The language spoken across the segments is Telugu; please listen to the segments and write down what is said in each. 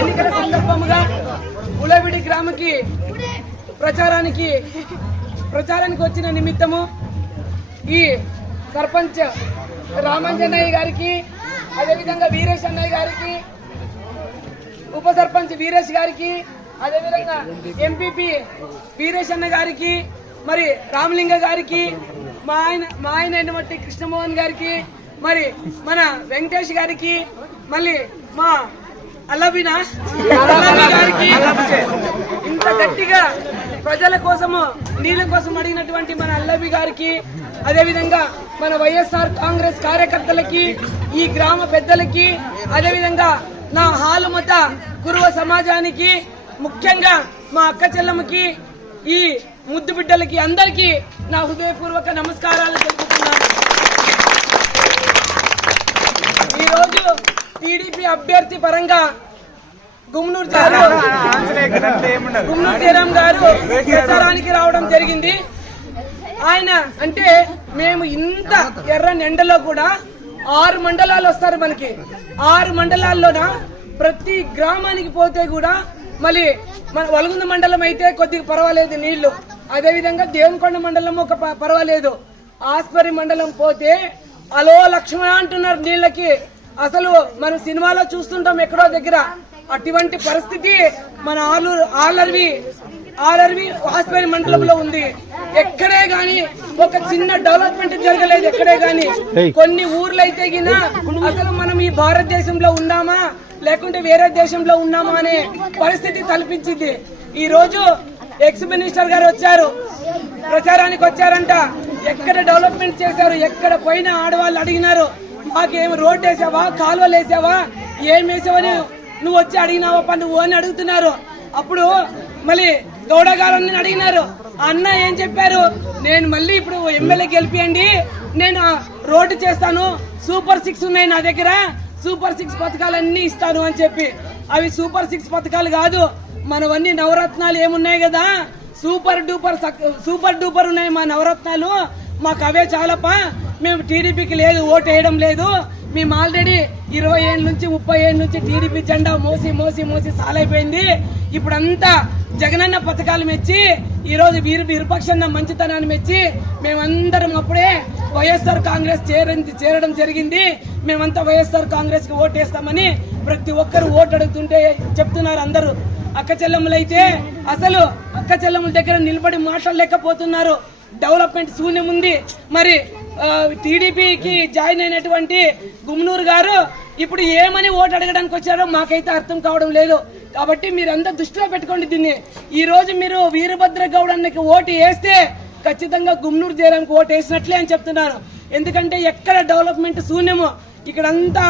ఎన్నికల సందర్భముగా ఉలవిడి గ్రామకి ప్రచారానికి ప్రచారానికి వచ్చిన నిమిత్తము ఈ సర్పంచ్ రామంజన్నయ్య గారికి అదేవిధంగా వీరేష్ అన్నయ్య గారికి ఉప సర్పంచ్ వీరేష్ గారికి అదేవిధంగా ఎంపీపీ వీరేష్ అన్న గారికి మరి రామలింగ గారికి మా ఆయన మా ఆయన అయినటువంటి కృష్ణమోహన్ గారికి మరి మన వెంకటేష్ గారికి మళ్ళీ మా అల్లబిన అల్లబి గారికి ఇంత గట్టిగా ప్రజల కోసము నీళ్ళ కోసం అడిగినటువంటి మన అల్లబి గారికి అదేవిధంగా మన వైఎస్ఆర్ కాంగ్రెస్ కార్యకర్తలకి ఈ గ్రామ పెద్దలకి అదేవిధంగా నా హాలుమత కురువ సమాజానికి ముఖ్యంగా మా అక్క చెల్లమ్మకి ఈ ముద్దు బిడ్డలకి అందరికీ నా హృదయపూర్వక నమస్కారాలు తెలుపుతున్నాను. ఈరోజు టీడీపీ అభ్యర్థి పరంగా గుమ్నూరు గుమ్నూరు జయరాం గారు ప్రచారానికి రావడం జరిగింది. ఆయన అంటే మేము ఇంత ఎర్ర ఎండలో కూడా ఆరు మండలాలు వస్తారు మనకి. ఆరు మండలాల్లోన ప్రతి గ్రామానికి పోతే కూడా మళ్ళీ మన వలగుంద మండలం అయితే కొద్దిగా పర్వాలేదు నీళ్ళు. అదే విధంగా దేవునికొండ మండలం ఒక ప- పర్వాలేదు. ఆస్పరి మండలం పోతే అలో లక్ష్మణ అంటున్నారు నీళ్ళకి. అసలు మనం సినిమాలో చూస్తుంటాం ఎక్కడో దగ్గర. అటువంటి పరిస్థితి మన ఆలూరు ఆలర్వి ఆర్ఆర్వి హాస్పిటల్ మండలంలో ఉంది. ఎక్కడే గాని ఒక చిన్న డెవలప్మెంట్ జరగలేదు ఎక్కడే గాని. కొన్ని ఊర్లు అయితే గిన అసలు మనం ఈ భారతదేశంలో ఉన్నామా? లేకుంటే వేరే దేశంలో ఉన్నామా అనే పరిస్థితి కల్పించింది ఈ రోజు ఎక్స్ మినిస్టర్ గారు వచ్చారు. ప్రచారానికి వచ్చారంట. ఎక్కడ డెవలప్మెంట్ చేశారు? ఎక్కడ పోయిన ఆడవాళ్ళు అడిగినారు. మాకేం రోడ్ వేసావా? కాలువలు వేసావా? ఏం వేసావని నువ్వు వచ్చి అడిగినావా పని నువ్వు అని అడుగుతున్నారు. అప్పుడు మళ్ళీ గౌడ గారు అడిగినారు. అన్న ఏం చెప్పారు? నేను మళ్ళీ ఇప్పుడు ఎమ్మెల్యే గెలిపియండి నేను రోడ్డు చేస్తాను సూపర్ సిక్స్ ఉన్నాయి నా దగ్గర సూపర్ సిక్స్ పథకాలన్నీ ఇస్తాను అని చెప్పి. అవి సూపర్ సిక్స్ పథకాలు కాదు మనవన్నీ నవరత్నాలు ఏమున్నాయి కదా? సూపర్ డూపర్ సక్- సూపర్ డూపర్ ఉన్నాయి మా నవరత్నాలు. మాకు అవే చాలపా మేము టీడీపీకి లేదు ఓటు వేయడం లేదు. మేము ఆల్రెడీ ఇరవై ఏళ్ళ నుంచి ముప్పై ఏళ్ళ నుంచి టీడీపీ జెండా మోసి మోసి మోసి సాలైపోయింది. ఇప్పుడంతా జగనన్న పథకాలు మెచ్చి ఈరోజు వీరి వీరు విరుపక్షన్న మంచితనాన్ని మెచ్చి మేమందరం అప్పుడే వైఎస్ఆర్ కాంగ్రెస్ చేరింది చేరడం జరిగింది. మేమంతా వైఎస్ఆర్ కాంగ్రెస్కి ఓటేస్తామని ప్రతి ఒక్కరు ఓటు అడుగుతుంటే చెప్తున్నారు అందరూ. అక్క చెల్లెములైతే అసలు అక్క చెల్లెముల దగ్గర నిలబడి మాట్లాడలేకపోతున్నారు. డెవలప్మెంట్ శూన్యం ఉంది. మరి టీడీపీకి జాయిన్ అయినటువంటి గుమ్నూరు గారు ఇప్పుడు ఏమని ఓటు అడగడానికి వచ్చారో మాకైతే అర్థం కావడం లేదు. కాబట్టి మీరంతా దృష్టిలో పెట్టుకోండి దీన్ని. ఈ రోజు మీరు వీరభద్ర గౌడ్ అన్నకి ఓటు వేస్తే ఖచ్చితంగా గుమ్నూరు జయరాంకి ఓటు వేసినట్లే అని చెప్తున్నారు. ఎందుకంటే ఎక్కడ డెవలప్మెంట్ శూన్యము ఇక్కడంతా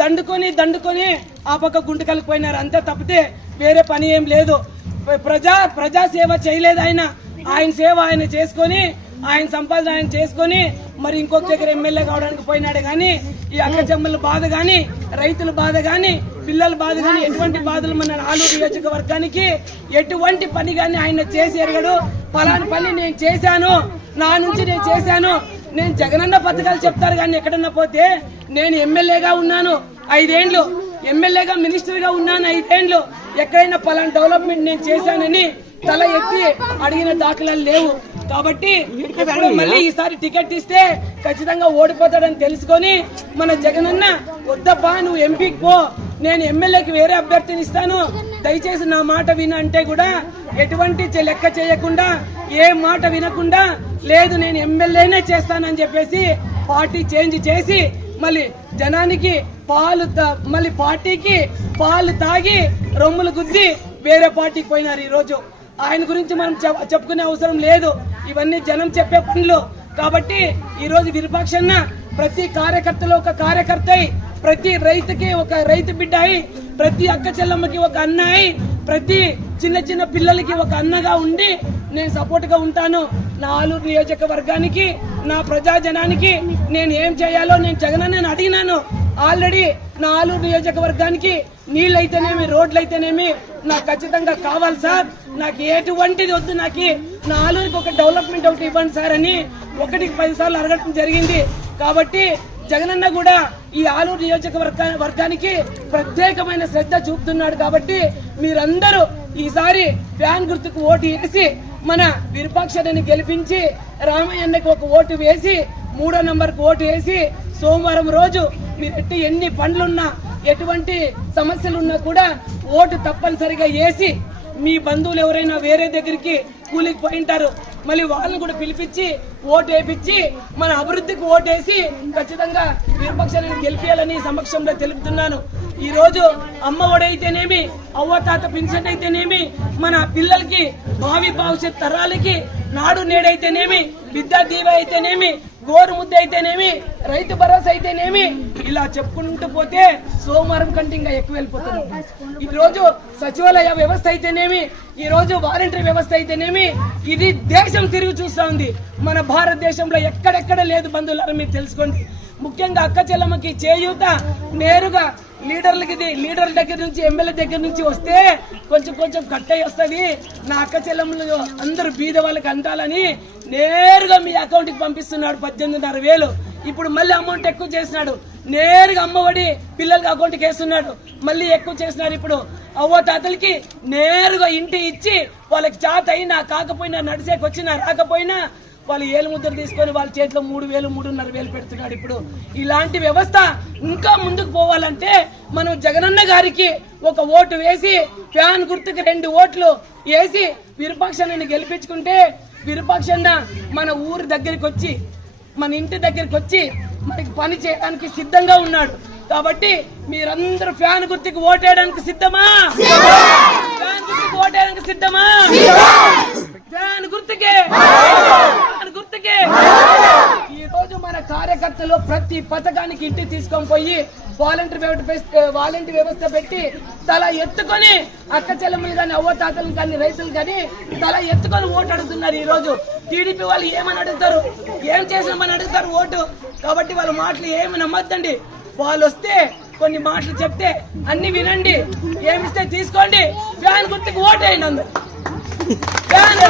దండుకొని దండుకొని ఆ పక్క గుంటకలకు పోయినారు అంతే తప్పితే వేరే పని ఏం లేదు. ప్రజా ప్రజాసేవ చేయలేదు ఆయన. ఆయన సేవ ఆయన చేసుకొని ఆయన సంపాదన ఆయన చేసుకొని మరి ఇంకొక దగ్గర ఎమ్మెల్యే కావడానికి పోయినాడు కానీ ఈ అక్క చెమ్మల బాధ కానీ రైతుల బాధ కానీ పిల్లల బాధ కానీ ఎటువంటి బాధలు మన ఆలూరు నియోజకవర్గానికి ఎటువంటి పని కానీ ఆయన చేసి ఎరగడు. పని నేను చేశాను నా నుంచి నేను చేశాను. నేను జగనన్న పథకాలు చెప్తారు కానీ ఎక్కడన్నా పోతే నేను ఎమ్మెల్యేగా ఉన్నాను. ఐదేండ్లు ఎమ్మెల్యేగా మినిస్టర్గా ఉన్నాను ఐదేండ్లు. ఎక్కడైనా పలానా డెవలప్మెంట్ నేను చేశానని తల ఎత్తి అడిగిన దాఖలాలు లేవు. కాబట్టి మళ్ళీ ఈసారి టికెట్ ఇస్తే ఖచ్చితంగా ఓడిపోతాడని తెలుసుకొని మన జగనన్న వద్దప్పా నువ్వు ఎంపీకి పో. నేను ఎమ్మెల్యేకి వేరే అభ్యర్థిని ఇస్తాను. దయచేసి నా మాట విన అంటే కూడా ఎటువంటి లెక్క చేయకుండా ఏ మాట వినకుండా లేదు నేను ఎమ్మెల్యేనే చేస్తానని చెప్పేసి పార్టీ చేంజ్ చేసి మళ్ళీ జనానికి పాలు తా- మళ్ళీ పార్టీకి పాలు తాగి రొమ్ములు గుద్ది వేరే పార్టీకి పోయినారు ఈ రోజు ఆయన గురించి మనం చెప్- చెప్పుకునే అవసరం లేదు. ఇవన్నీ జనం చెప్పే పనులు. కాబట్టి ఈ రోజు విరూపాక్షన్న ప్రతి కార్యకర్తలో ఒక కార్యకర్త అయి, ప్రతి రైతుకి ఒక రైతు బిడ్డ అయి ప్రతి అక్క చెల్లమ్మకి ఒక అన్న అయి ప్రతి చిన్న చిన్న పిల్లలకి ఒక అన్నగా ఉండి నేను సపోర్ట్గా ఉంటాను. నా ఆలూరు నియోజకవర్గానికి నా ప్రజాజనానికి నేను ఏం చేయాలో నేను జగనన్నని అడిగినాను. ఆల్రెడీ నా ఆలూరు నియోజకవర్గానికి నీళ్ళైతేనేమి రోడ్లు అయితేనేమి నాకు ఖచ్చితంగా కావాలి సార్. నాకు ఎటువంటిది వద్దు నాకు నా ఒక డెవలప్మెంట్ ఒకటి ఇవ్వండి సార్ అని ఒకటికి పది సార్లు అడగటం జరిగింది. కాబట్టి జగనన్న కూడా ఈ ఆలూరు నియోజకవర్గ వర్గానికి ప్రత్యేకమైన శ్రద్ధ చూపుతున్నాడు కాబట్టి మీరందరూ ఈసారి ఫ్యాన్ గుర్తుకు ఓటు వేసి మన విరుపాక్షని గెలిపించి రామయ్యన్నకి ఒక ఓటు వేసి మూడో నంబర్కు ఓటు వేసి సోమవారం రోజు మీరు ఎట్టి ఎన్ని పనులున్నా ఎటువంటి సమస్యలున్నా కూడా ఓటు తప్పనిసరిగా వేసి మీ బంధువులు ఎవరైనా వేరే దగ్గరికి కూలికి పోయి ఉంటారు మళ్ళీ వాళ్ళని కూడా పిలిపించి ఓటు వేపించి మన అభివృద్ధికి ఓటేసి ఖచ్చితంగా విపక్షాలను గెలిపేయాలని సమక్షంలో తెలుపుతున్నాను. ఈరోజు అమ్మ ఒడైతేనేమి అవ్వ తాత పింఛన్ అయితేనేమి మన పిల్లలకి భావి భవిష్యత్ తరాలకి నాడు నేడైతేనేమి విద్యా దీవ అయితేనేమి గోరు ముద్ద అయితేనేమి రైతు భరోసా అయితేనేమి ఇలా చెప్పుకుంటూ పోతే సోమవారం కంటే ఇంకా ఎక్కువ వెళ్ళిపోతుంది ఈరోజు సచివాలయ వ్యవస్థ అయితేనేమి ఈ రోజు వాలంటరీ వ్యవస్థ అయితేనేమి ఇది దేశం తిరిగి చూస్తూ ఉంది. మన భారతదేశంలో ఎక్కడెక్కడ లేదు బంధువులారా మీరు తెలుసుకోండి. ముఖ్యంగా అక్క చెల్లమ్మకి చేయూత నేరుగా లీడర్లకి లీడర్ల దగ్గర నుంచి ఎమ్మెల్యే దగ్గర నుంచి వస్తే కొంచెం కొంచెం కట్ అయి వస్తుంది. నా అక్క చెల్లెమ్మలు అందరూ బీద వాళ్ళకి అందాలని నేరుగా మీ అకౌంట్కి పంపిస్తున్నాడు పద్దెనిమిదిన్నర వేలు. ఇప్పుడు మళ్ళీ అమౌంట్ ఎక్కువ చేసినాడు నేరుగా అమ్మఒడి పిల్లలకి అకౌంట్కి వేస్తున్నాడు మళ్ళీ ఎక్కువ చేసినారు ఇప్పుడు. అవ్వ తాతలకి నేరుగా ఇంటి ఇచ్చి వాళ్ళకి చాత అయినా కాకపోయినా నడిసేకి వచ్చినా రాకపోయినా వాళ్ళు ఏలు ముద్ర తీసుకొని వాళ్ళ చేతిలో మూడు వేలు మూడున్నర వేలు పెడుతున్నాడు ఇప్పుడు. ఇలాంటి వ్యవస్థ ఇంకా ముందుకు పోవాలంటే మనం జగనన్న గారికి ఒక ఓటు వేసి ఫ్యాన్ గుర్తుకి రెండు ఓట్లు వేసి విరూపాక్షాన్ని గెలిపించుకుంటే విరూపాక్షన్న మన ఊరి దగ్గరికి వచ్చి మన ఇంటి దగ్గరికి వచ్చి మనకి పని చేయడానికి సిద్ధంగా ఉన్నాడు. కాబట్టి మీరందరూ ఫ్యాన్ గుర్తుకి ఓటేయడానికి సిద్ధమా? ఫ్యాన్ గుర్తుకి ఓటేయడానికి సిద్ధమా? ఫ్యాన్ గుర్తుకే! కార్యకర్తలు ప్రతి పథకానికి ఇంటికి తీసుకొని పోయి వాలంటీర్ వాలంటీర్ వ్యవస్థ పెట్టి తల ఎత్తుకొని అక్క చెల్లెములు కానీ అవ్వ తాతలు కానీ రైతులు కానీ తల ఎత్తుకొని ఓటు అడుగుతున్నారు ఈ రోజు టీడీపీ వాళ్ళు ఏమని అడుగుతారు? ఏం చేసినామని అడుగుతారు ఓటు? కాబట్టి వాళ్ళ మాటలు ఏమి నమ్మద్దండి. వాళ్ళు వస్తే కొన్ని మాటలు చెప్తే అన్ని వినండి. ఏమిస్తే తీసుకోండి. ఫ్యాన్ గుర్తుకు ఓటు అయినందు ఫ్యాన్